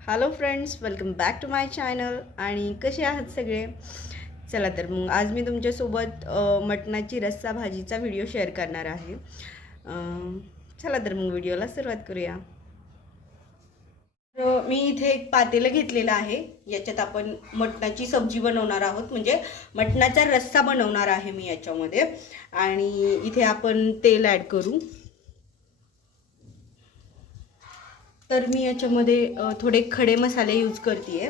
Hello friends welcome back to my channel आणि कसे आहात सगळे? चला तर मग आज मी तुमच्यासोबत मटणाची रस्सा भाजीचा व्हिडिओ शेअर करणार आहे. चला तर मग व्हिडिओला सुरुवात करूया. तर मी इथे एक पातेलं घेतलेलं आहे. याच्यात आपण मटणाची सब्जी बनवणार आहोत. म्हणजे मटणाचा रस्सा बनवणार आहे मी याच्यामध्ये. आणि इथे आपण तेल ॲड करू. तर मी याच्यामध्ये थोडे खडे मसाले यूज करते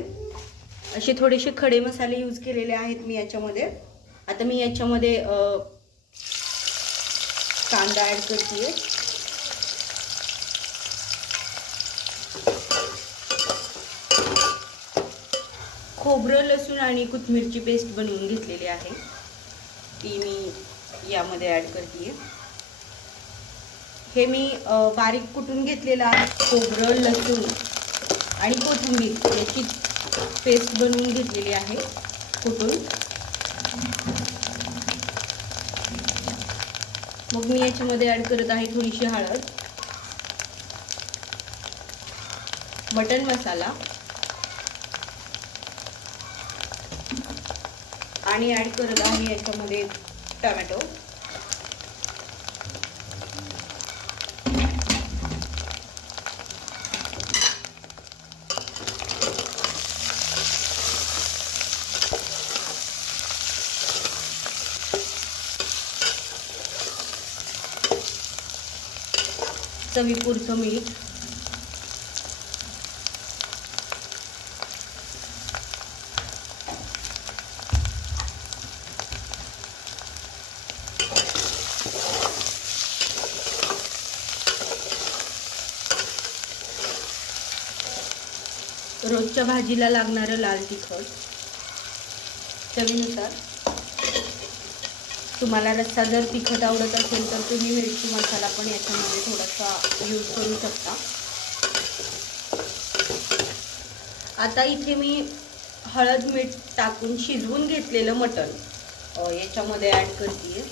असे थोडेसे खडे मसाले यूज केलेले आहेत मी याच्यामध्ये. आता मी याच्यामध्ये कांदा ॲड करते खोबरं लसूण आणि कोथमिरची पेस्ट बनवून घेतलेली आहे. ती मी यामध्ये ॲड करते आहे हे मी बारीक कुटून घेतलेलं आहे. खोबरं लसूण आणि कोथिंबीर याची पेस्ट बनवून घेतलेली आहे कुटून. मग मी याच्यामध्ये ॲड करत आहे थोडीशी हळद मटन मसाला आणि ॲड करत आहे याच्यामध्ये टमॅटो. चवीपुरतं मीठ. रोजच्या भाजीला लागणारं लाल तिखट. चवीनुसार. तुम्हाला रस्सा जर तिखट आवडत असेल तर तुम्ही मिरची मसाला पण याच्यामध्ये थोडासा यूज करू शकता. आता इथे मी हळद मीठ टाकून शिजवून घेतलेलं मटण. याच्यामध्ये ॲड करते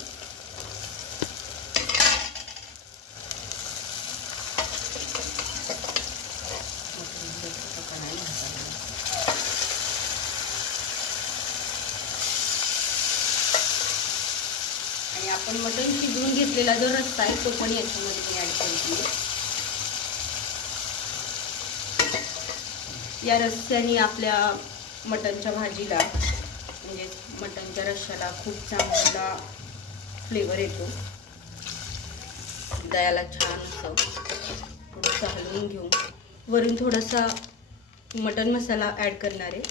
आपण मटण शिजवून घेतलेला जो रस्ता आहे तो पण याच्यामध्ये मी ॲड करते या रस्त्याने आपल्या मटणच्या भाजीला म्हणजे मटणच्या रश्श्याला खूप चांगला फ्लेवर येतो. दयाला छान असं थोडंसं हलवून घेऊन वरून थोडासा मटण मसाला ॲड करणार आहे.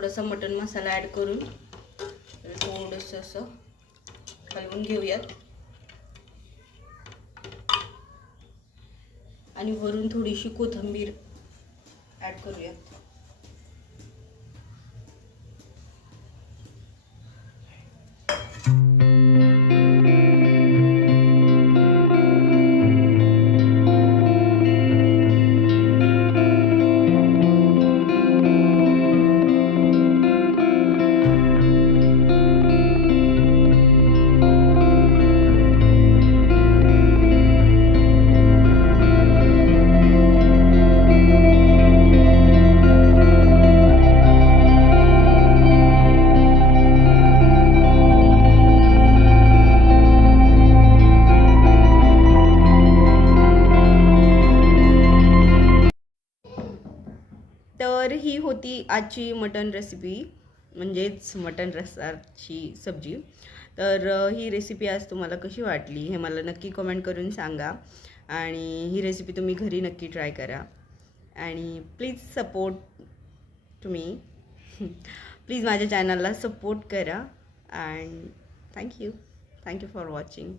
थोडासा मटण मसाला ॲड करून थोडंसं असं हलवून घेऊयात. आणि वरून थोडीशी कोथिंबीर ॲड करूयात. तर ही होती आजची मटन रेसिपी म्हणजेच मटन रस्साची सब्जी. तर ही रेसिपी आज तुम्हाला कशी वाटली हे मला नक्की कमेंट करून सांगा आणि ही रेसिपी तुम्ही घरी नक्की ट्राय करा. आणि प्लीज सपोर्ट तुम्ही. प्लीज माझ्या चॅनलला सपोर्ट करा. And thank you thank you for watching